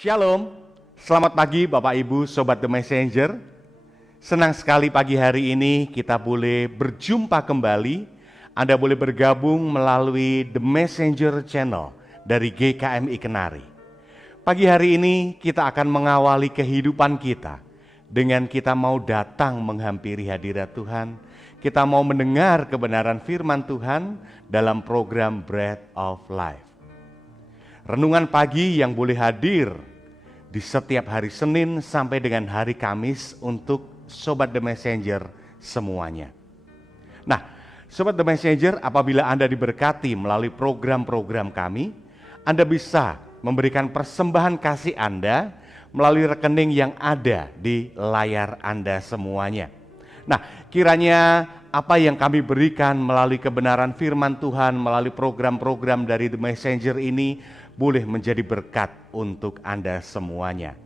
Shalom, selamat pagi Bapak Ibu Sobat The Messenger. Senang sekali pagi hari ini kita boleh berjumpa kembali. Anda boleh bergabung melalui The Messenger Channel dari GKMI Kenari. Pagi hari ini kita akan mengawali kehidupan kita dengan kita mau datang menghampiri hadirat Tuhan. Kita mau mendengar kebenaran firman Tuhan dalam program Bread of Life. Renungan pagi yang boleh hadir di setiap hari Senin sampai dengan hari Kamis untuk Sobat The Messenger semuanya. Nah, Sobat The Messenger, apabila Anda diberkati melalui program-program kami, Anda bisa memberikan persembahan kasih Anda melalui rekening yang ada di layar Anda semuanya. Nah, kiranya apa yang kami berikan melalui kebenaran firman Tuhan, melalui program-program dari The Messenger ini boleh menjadi berkat untuk Anda semuanya.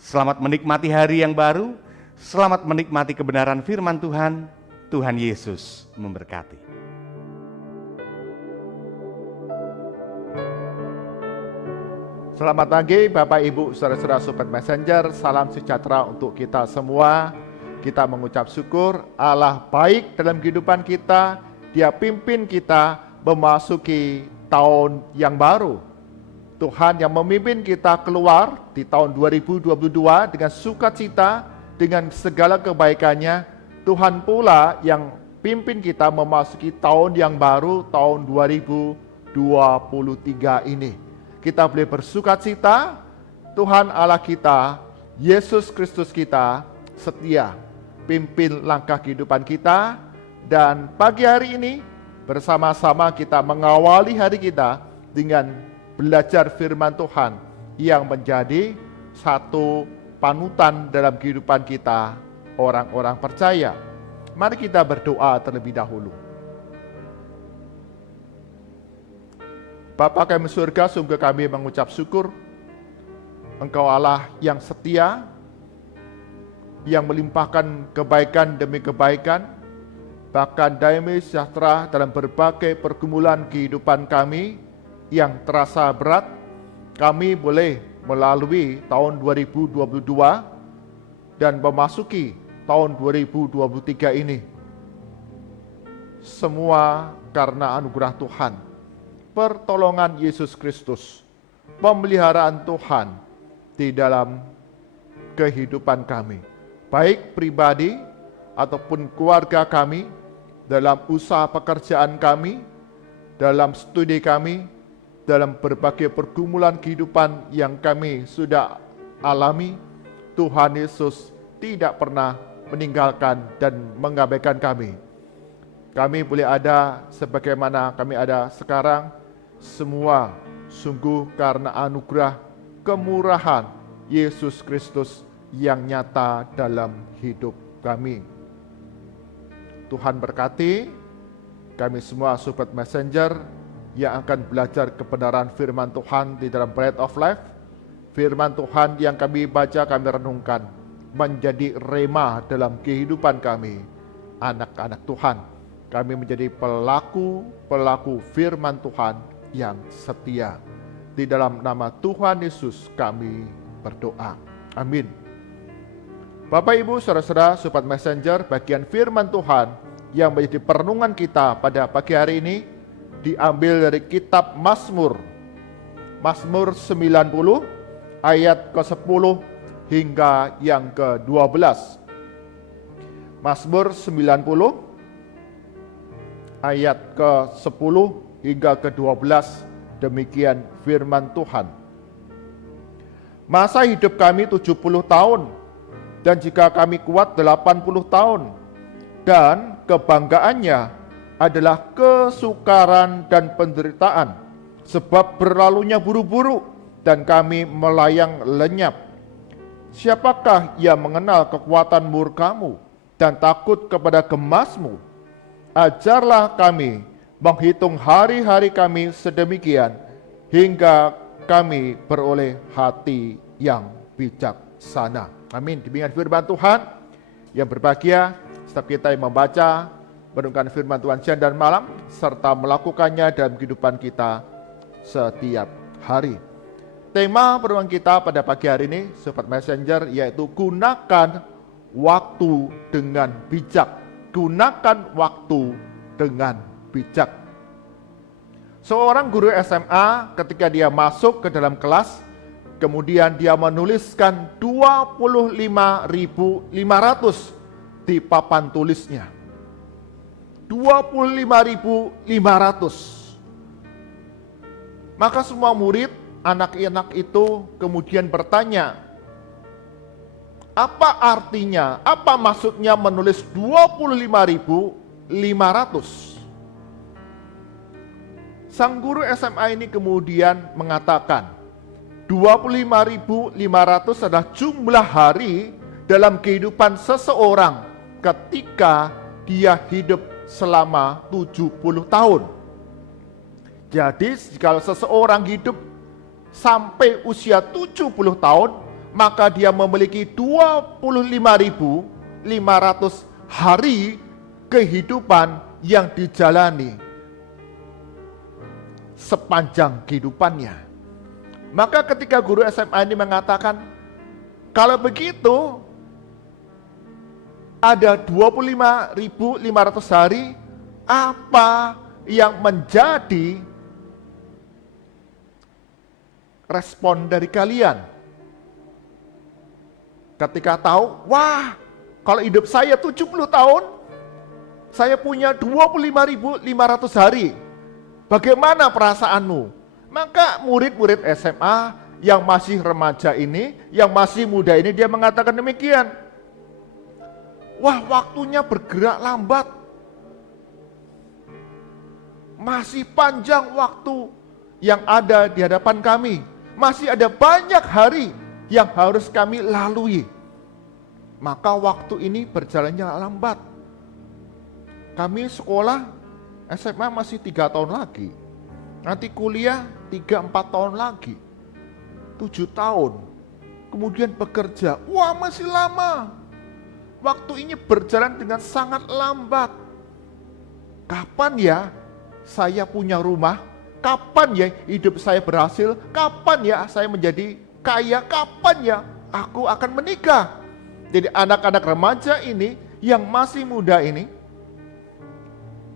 Selamat menikmati hari yang baru, selamat menikmati kebenaran firman Tuhan. Tuhan Yesus memberkati. Selamat pagi Bapak Ibu saudara-saudara Sobat Messenger, salam sejahtera untuk kita semua. Kita mengucap syukur Allah baik dalam kehidupan kita, Dia pimpin kita memasuki tahun yang baru. Tuhan yang memimpin kita keluar di tahun 2022 dengan sukacita, dengan segala kebaikannya. Tuhan pula yang pimpin kita memasuki tahun yang baru, tahun 2023 ini. Kita boleh bersukacita, Tuhan Allah kita, Yesus Kristus kita setia, pimpin langkah kehidupan kita. Dan pagi hari ini bersama-sama kita mengawali hari kita dengan belajar firman Tuhan yang menjadi satu panutan dalam kehidupan kita orang-orang percaya. Mari kita berdoa terlebih dahulu. Bapa kami surga, sungguh kami mengucap syukur Engkau Allah yang setia, yang melimpahkan kebaikan demi kebaikan, bahkan damai sejahtera dalam berbagai pergumulan kehidupan kami yang terasa berat. Kami boleh melalui tahun 2022 dan memasuki tahun 2023 ini. Semua karena anugerah Tuhan, pertolongan Yesus Kristus, pemeliharaan Tuhan di dalam kehidupan kami, baik pribadi ataupun keluarga kami, dalam usaha pekerjaan kami, dalam studi kami, dalam berbagai pergumulan kehidupan yang kami sudah alami. Tuhan Yesus tidak pernah meninggalkan dan mengabaikan kami. Kami boleh ada sebagaimana kami ada sekarang, semua sungguh karena anugerah kemurahan Yesus Kristus yang nyata dalam hidup kami. Tuhan berkati kami semua Sobat Messenger yang akan belajar kebenaran firman Tuhan di dalam Bread of Life. Firman Tuhan yang kami baca, kami renungkan, menjadi rema dalam kehidupan kami, anak-anak Tuhan. Kami menjadi pelaku firman Tuhan yang setia. Di dalam nama Tuhan Yesus kami berdoa. Amin. Bapak Ibu saudara-saudara Sobat Messenger, bagian firman Tuhan yang menjadi perenungan kita pada pagi hari ini diambil dari kitab Mazmur 90 ayat ke-10 hingga yang ke-12. Mazmur 90 ayat ke-10 hingga ke-12, demikian firman Tuhan. Masa hidup kami 70 tahun, dan jika kami kuat 80 tahun, dan kebanggaannya adalah kesukaran dan penderitaan, sebab berlalunya buru-buru dan kami melayang lenyap. Siapakah yang mengenal kekuatan murkamu dan takut kepada gemasmu? Ajarlah kami menghitung hari-hari kami sedemikian, hingga kami beroleh hati yang bijaksana. Amin. Demikian firman Tuhan yang berbahagia setiap kita yang membaca, merenungkan firman Tuhan siang dan malam, serta melakukannya dalam kehidupan kita setiap hari. Tema pertemuan kita pada pagi hari ini, Sobat Messenger, yaitu gunakan waktu dengan bijak. Gunakan waktu dengan bijak. Seorang guru SMA ketika dia masuk ke dalam kelas, kemudian dia menuliskan 25.500 di papan tulisnya. 25.500. Maka semua murid, anak-anak itu kemudian bertanya, apa artinya, apa maksudnya menulis 25.500? Sang guru SMA ini kemudian mengatakan, 25.500 adalah jumlah hari dalam kehidupan seseorang ketika dia hidup selama 70 tahun. Jadi jika seseorang hidup sampai usia 70 tahun, maka dia memiliki 25.500 hari kehidupan yang dijalani sepanjang kehidupannya. Maka ketika guru SMA ini mengatakan, kalau begitu ada 25.500 hari, apa yang menjadi respon dari kalian? Ketika tahu, wah, kalau hidup saya 70 tahun, saya punya 25.500 hari. Bagaimana perasaanmu? Maka murid-murid SMA yang masih remaja ini, yang masih muda ini, dia mengatakan demikian. Wah, waktunya bergerak lambat. Masih panjang waktu yang ada di hadapan kami. Masih ada banyak hari yang harus kami lalui. Maka waktu ini berjalannya lambat. Kami sekolah SMA masih 3 tahun lagi. Nanti kuliah 3-4 tahun lagi. 7 tahun. Kemudian bekerja. Wah, masih lama. Waktu ini berjalan dengan sangat lambat. Kapan ya saya punya rumah? Kapan ya hidup saya berhasil? Kapan ya saya menjadi kaya? Kapan ya aku akan menikah? Jadi anak-anak remaja ini yang masih muda ini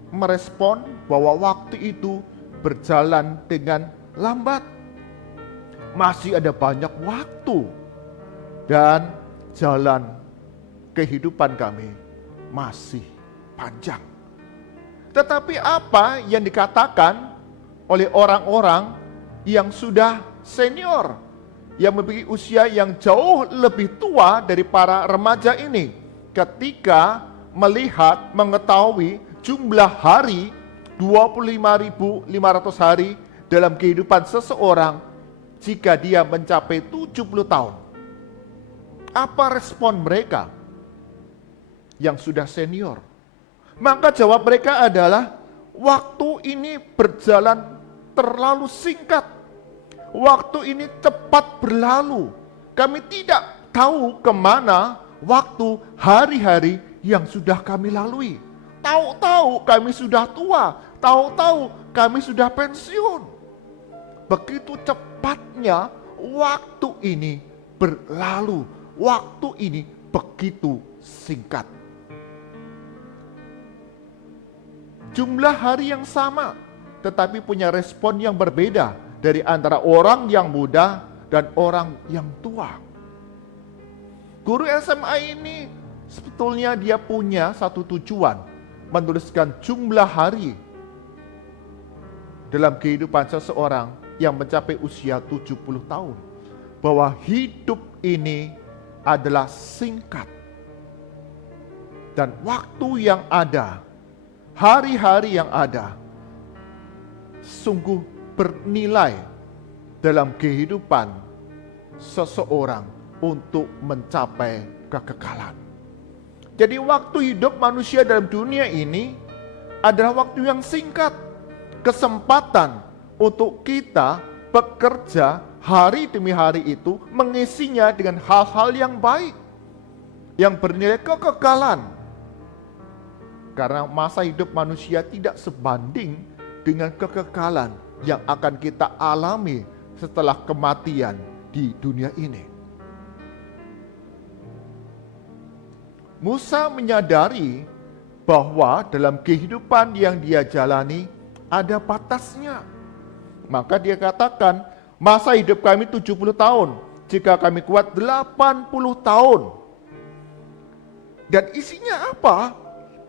merespon bahwa waktu itu berjalan dengan lambat. Masih ada banyak waktu dan jalan kehidupan kami masih panjang. Tetapi apa yang dikatakan oleh orang-orang yang sudah senior, yang memiliki usia yang jauh lebih tua dari para remaja ini, ketika melihat, mengetahui jumlah hari 25.500 hari dalam kehidupan seseorang jika dia mencapai 70 tahun. Apa respon mereka yang sudah senior? Maka jawab mereka adalah, waktu ini berjalan terlalu singkat. Waktu ini cepat berlalu. Kami tidak tahu kemana waktu hari-hari yang sudah kami lalui. Tahu-tahu kami sudah tua. Tahu-tahu kami sudah pensiun. Begitu cepatnya waktu ini berlalu. Waktu ini begitu singkat. Jumlah hari yang sama, tetapi punya respon yang berbeda dari antara orang yang muda dan orang yang tua. Guru SMA ini sebetulnya dia punya satu tujuan, menuliskan jumlah hari dalam kehidupan seseorang yang mencapai usia 70 tahun. Bahwa hidup ini adalah singkat. Dan waktu yang ada, hari-hari yang ada, sungguh bernilai dalam kehidupan seseorang untuk mencapai kekekalan. Jadi waktu hidup manusia dalam dunia ini adalah waktu yang singkat. Kesempatan untuk kita bekerja hari demi hari itu, mengisinya dengan hal-hal yang baik, yang bernilai kekekalan. Karena masa hidup manusia tidak sebanding dengan kekekalan yang akan kita alami setelah kematian di dunia ini. Musa menyadari bahwa dalam kehidupan yang dia jalani ada batasnya. Maka dia katakan, masa hidup kami 70 tahun, jika kami kuat 80 tahun. Dan isinya apa?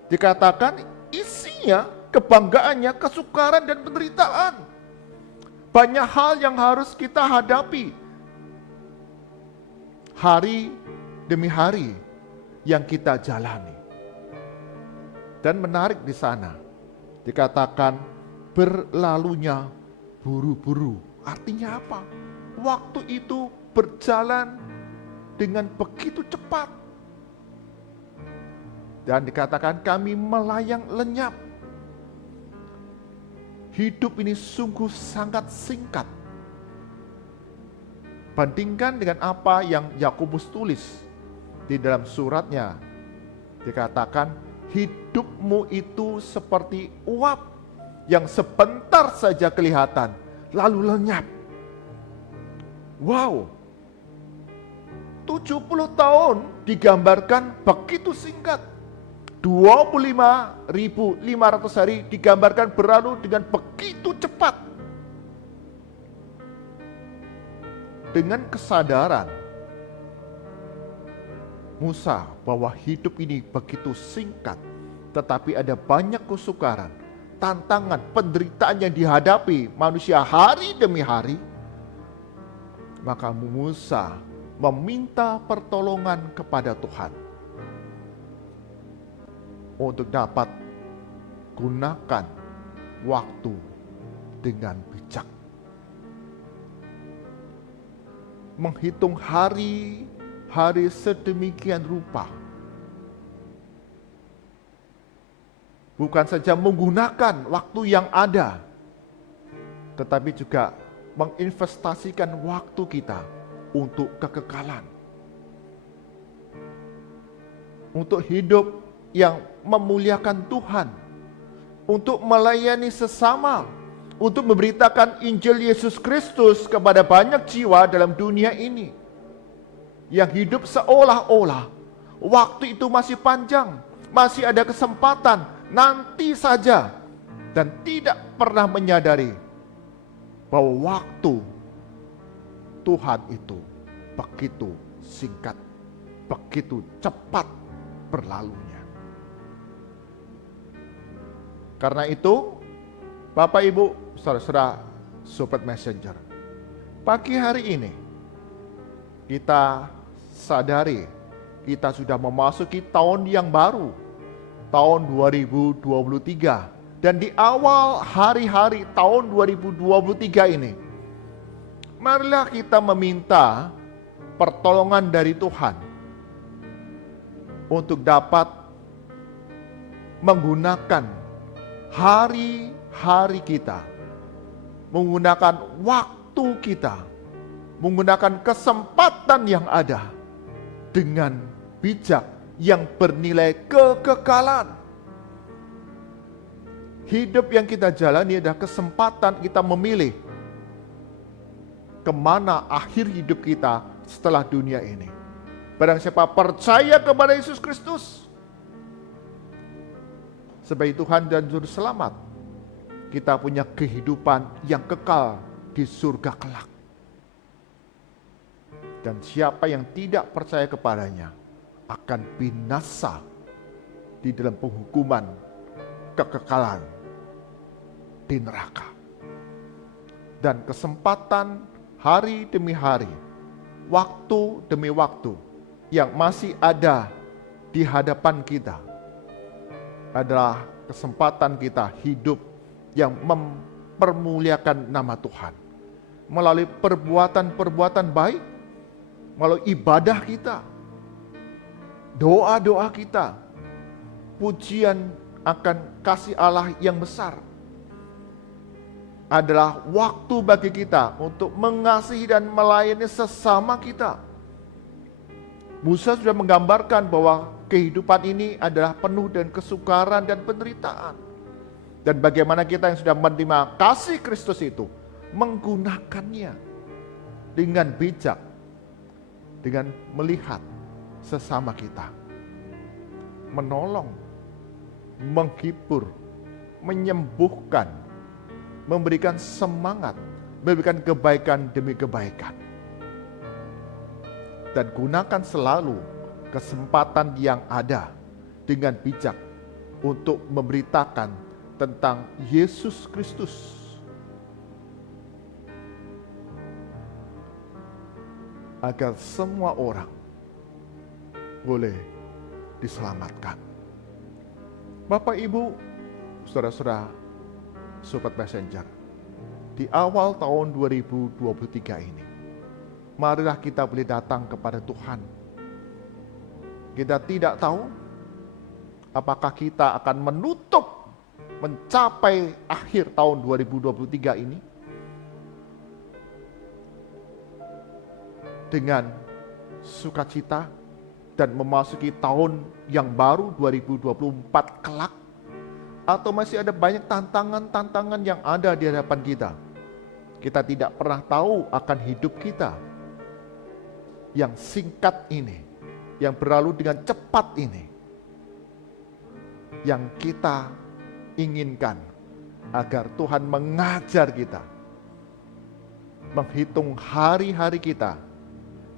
Dikatakan isinya kebanggaannya, kesukaran dan penderitaan. Banyak hal yang harus kita hadapi hari demi hari yang kita jalani. Dan menarik di sana dikatakan berlalunya buru-buru. Artinya apa? Waktu itu berjalan dengan begitu cepat. Dan dikatakan kami melayang lenyap. Hidup ini sungguh sangat singkat. Bandingkan dengan apa yang Yakobus tulis di dalam suratnya. Dikatakan hidupmu itu seperti uap yang sebentar saja kelihatan, lalu lenyap. Wow, 70 tahun digambarkan begitu singkat. 25.500 hari digambarkan berlalu dengan begitu cepat. Dengan kesadaran Musa bahwa hidup ini begitu singkat, tetapi ada banyak kesukaran, tantangan, penderitaan yang dihadapi manusia hari demi hari, maka Musa meminta pertolongan kepada Tuhan untuk dapat gunakan waktu dengan bijak. Menghitung hari sedemikian rupa. Bukan saja menggunakan waktu yang ada, tetapi juga menginvestasikan waktu kita untuk kekekalan. Untuk hidup yang memuliakan Tuhan, untuk melayani sesama, untuk memberitakan Injil Yesus Kristus kepada banyak jiwa dalam dunia ini yang hidup seolah-olah waktu itu masih panjang, masih ada kesempatan, nanti saja, dan tidak pernah menyadari bahwa waktu Tuhan itu begitu singkat, begitu cepat berlalunya. Karena itu, Bapak Ibu, saudara-saudara, Sobat Messenger, pagi hari ini kita sadari kita sudah memasuki tahun yang baru, tahun 2023. Dan di awal hari-hari tahun 2023 ini, marilah kita meminta pertolongan dari Tuhan untuk dapat menggunakan hari-hari kita, menggunakan waktu kita, menggunakan kesempatan yang ada dengan bijak yang bernilai kekekalan. Hidup yang kita jalani adalah kesempatan kita memilih kemana akhir hidup kita setelah dunia ini. Barang siapa percaya kepada Yesus Kristus sebagai Tuhan dan Juru Selamat, kita punya kehidupan yang kekal di surga kelak. Dan siapa yang tidak percaya kepadanya akan binasa di dalam penghukuman kekekalan di neraka. Dan kesempatan hari demi hari, waktu demi waktu yang masih ada di hadapan kita adalah kesempatan kita hidup yang mempermuliakan nama Tuhan melalui perbuatan-perbuatan baik, melalui ibadah kita, doa-doa kita, pujian akan kasih Allah yang besar. Adalah waktu bagi kita untuk mengasihi dan melayani sesama kita. Musa sudah menggambarkan bahwa kehidupan ini adalah penuh dengan kesukaran dan penderitaan. Dan bagaimana kita yang sudah menerima kasih Kristus itu menggunakannya dengan bijak, dengan melihat sesama kita, menolong, menghibur, menyembuhkan, memberikan semangat, memberikan kebaikan demi kebaikan. Dan gunakan selalu kesempatan yang ada dengan bijak untuk memberitakan tentang Yesus Kristus. Agar semua orang boleh diselamatkan. Bapak, Ibu, saudara-saudara, Sobat Messenger, di awal tahun 2023 ini, marilah kita boleh datang kepada Tuhan. Kita tidak tahu apakah kita akan mencapai akhir tahun 2023 ini dengan sukacita dan memasuki tahun yang baru 2024 kelak, atau masih ada banyak tantangan-tantangan yang ada di hadapan kita. Kita tidak pernah tahu akan hidup kita yang singkat ini, yang berlalu dengan cepat ini. Yang kita inginkan agar Tuhan mengajar kita menghitung hari-hari kita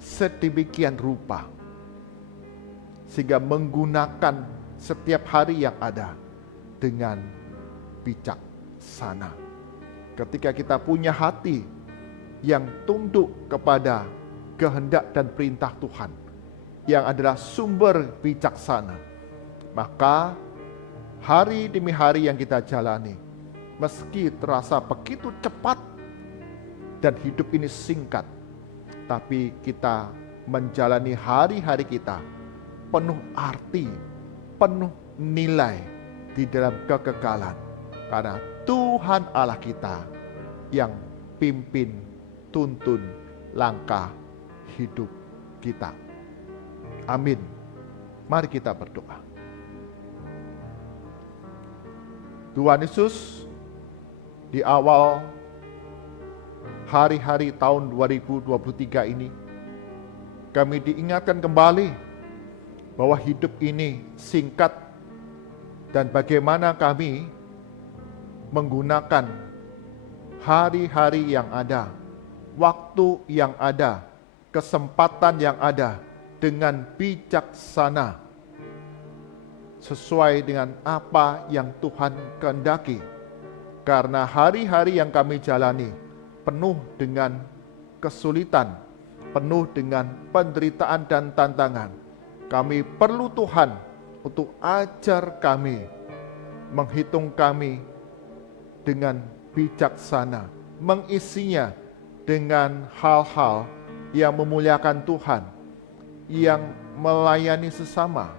sedemikian rupa, sehingga menggunakan setiap hari yang ada dengan bijaksana. Ketika kita punya hati yang tunduk kepada kehendak dan perintah Tuhan, yang adalah sumber bijaksana, maka hari demi hari yang kita jalani, meski terasa begitu cepat dan hidup ini singkat, tapi kita menjalani hari-hari kita penuh arti, penuh nilai di dalam kekekalan. Karena Tuhan Allah kita yang pimpin, tuntun langkah hidup kita. Amin. Mari kita berdoa. Tuhan Yesus, di awal hari-hari tahun 2023 ini, kami diingatkan kembali bahwa hidup ini singkat dan bagaimana kami menggunakan hari-hari yang ada, waktu yang ada, kesempatan yang ada dengan bijaksana, sesuai dengan apa yang Tuhan kehendaki. Karena hari-hari yang kami jalani penuh dengan kesulitan, penuh dengan penderitaan dan tantangan. Kami perlu Tuhan untuk ajar kami, menghitung kami dengan bijaksana, mengisinya dengan hal-hal yang memuliakan Tuhan, yang melayani sesama,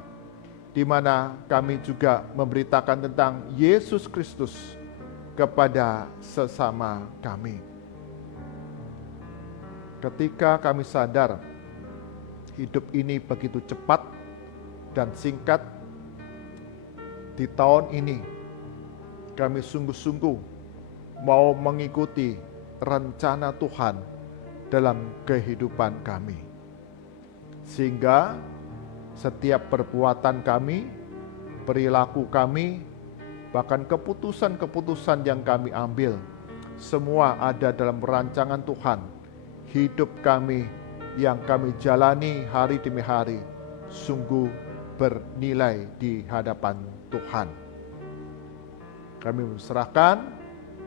di mana kami juga memberitakan tentang Yesus Kristus kepada sesama kami. Ketika kami sadar hidup ini begitu cepat dan singkat, di tahun ini kami sungguh-sungguh mau mengikuti rencana Tuhan dalam kehidupan kami. Sehingga setiap perbuatan kami, perilaku kami, bahkan keputusan-keputusan yang kami ambil, semua ada dalam rancangan Tuhan. Hidup kami yang kami jalani hari demi hari sungguh bernilai di hadapan Tuhan. Kami menserahkan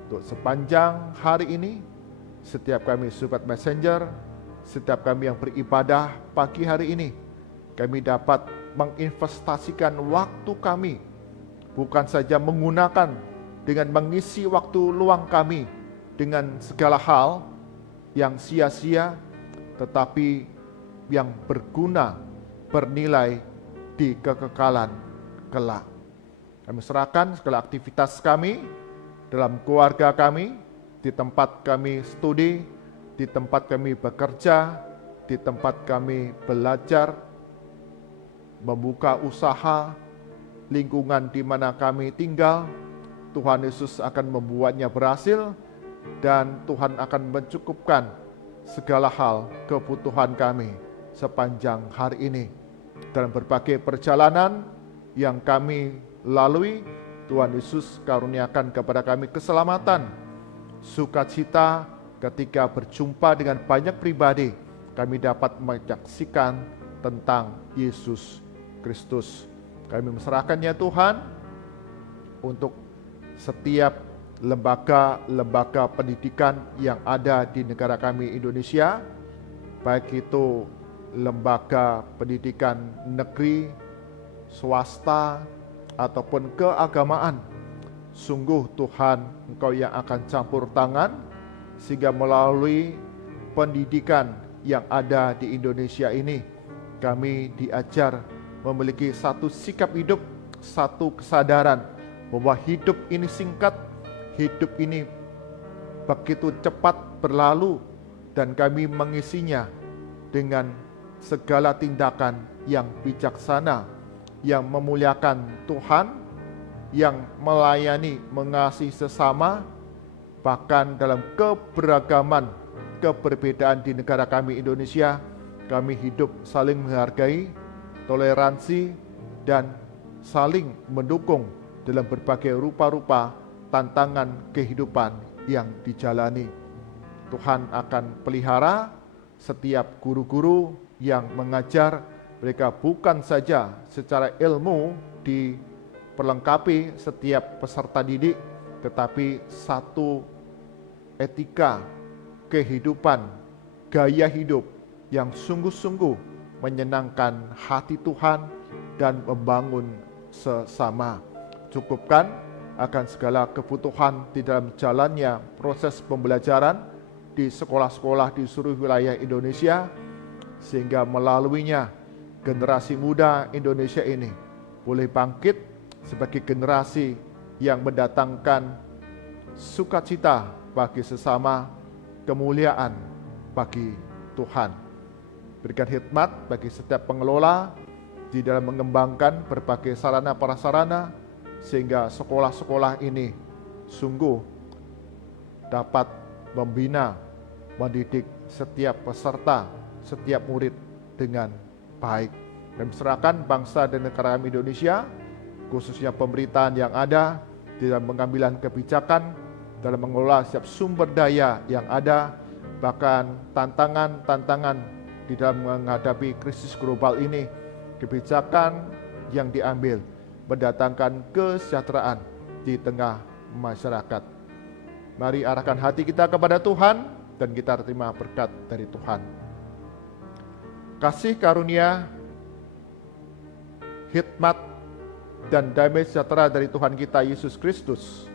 untuk sepanjang hari ini, setiap kami Sobat Messenger, setiap kami yang beribadah pagi hari ini, kami dapat menginvestasikan waktu kami, bukan saja menggunakan dengan mengisi waktu luang kami dengan segala hal yang sia-sia, tetapi yang berguna, bernilai di kekekalan kelak. Kami serahkan segala aktivitas kami dalam keluarga kami, di tempat kami studi, di tempat kami bekerja, di tempat kami belajar, membuka usaha, lingkungan di mana kami tinggal. Tuhan Yesus akan membuatnya berhasil, dan Tuhan akan mencukupkan segala hal kebutuhan kami sepanjang hari ini. Dalam berbagai perjalanan yang kami lalui, Tuhan Yesus karuniakan kepada kami keselamatan, sukacita ketika berjumpa dengan banyak pribadi, kami dapat menyaksikan tentang Yesus Kristus. Kami menyerahkannya Tuhan untuk setiap lembaga-lembaga pendidikan yang ada di negara kami Indonesia, baik itu lembaga pendidikan negeri, swasta, ataupun keagamaan. Sungguh Tuhan, Engkau yang akan campur tangan, sehingga melalui pendidikan yang ada di Indonesia ini, kami diajar memiliki satu sikap hidup, satu kesadaran bahwa hidup ini singkat, hidup ini begitu cepat berlalu, dan kami mengisinya dengan segala tindakan yang bijaksana, yang memuliakan Tuhan, yang melayani, mengasihi sesama, bahkan dalam keberagaman, keberbedaan di negara kami Indonesia, kami hidup saling menghargai, toleransi, dan saling mendukung dalam berbagai rupa-rupa tantangan kehidupan yang dijalani. Tuhan akan pelihara setiap guru-guru yang mengajar, mereka bukan saja secara ilmu diperlengkapi setiap peserta didik, tetapi satu etika kehidupan, gaya hidup yang sungguh-sungguh menyenangkan hati Tuhan dan membangun sesama. Cukupkan akan segala kebutuhan di dalam jalannya proses pembelajaran di sekolah-sekolah di seluruh wilayah Indonesia, sehingga melaluinya generasi muda Indonesia ini boleh bangkit sebagai generasi yang mendatangkan sukacita bagi sesama, kemuliaan bagi Tuhan. Berikan hikmat bagi setiap pengelola di dalam mengembangkan berbagai sarana prasarana, sehingga sekolah-sekolah ini sungguh dapat membina, mendidik setiap peserta, setiap murid dengan baik. Dan serahkan bangsa dan negara kami Indonesia, khususnya pemerintahan yang ada, di dalam pengambilan kebijakan, dalam mengelola setiap sumber daya yang ada, bahkan tantangan-tantangan di dalam menghadapi krisis global ini, kebijakan yang diambil mendatangkan kesejahteraan di tengah masyarakat. Mari arahkan hati kita kepada Tuhan dan kita terima berkat dari Tuhan. Kasih karunia, hikmat, dan damai sejahtera dari Tuhan kita Yesus Kristus,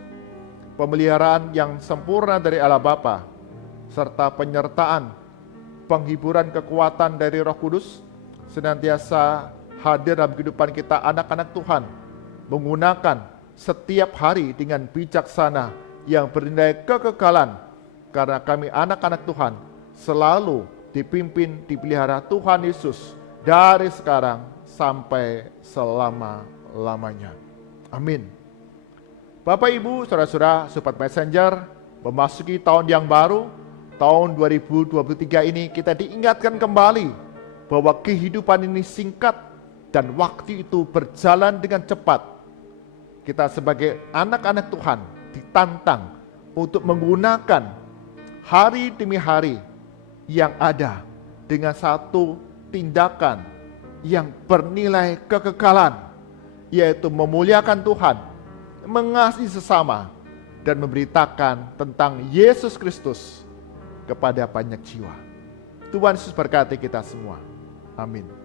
pemeliharaan yang sempurna dari Allah Bapa, serta penyertaan, penghiburan kekuatan dari Roh Kudus, senantiasa hadir dalam kehidupan kita anak-anak Tuhan, menggunakan setiap hari dengan bijaksana yang bernilai kekekalan, karena kami anak-anak Tuhan selalu dipimpin, dipelihara Tuhan Yesus dari sekarang sampai selama-lamanya. Amin. Bapak, Ibu, Saudara-saudara, Sobat Messenger, memasuki tahun yang baru, tahun 2023 ini kita diingatkan kembali bahwa kehidupan ini singkat dan waktu itu berjalan dengan cepat. Kita sebagai anak-anak Tuhan ditantang untuk menggunakan hari demi hari yang ada dengan satu tindakan yang bernilai kekekalan, yaitu memuliakan Tuhan, mengasihi sesama, dan memberitakan tentang Yesus Kristus kepada banyak jiwa. Tuhan Yesus berkati kita semua. Amin.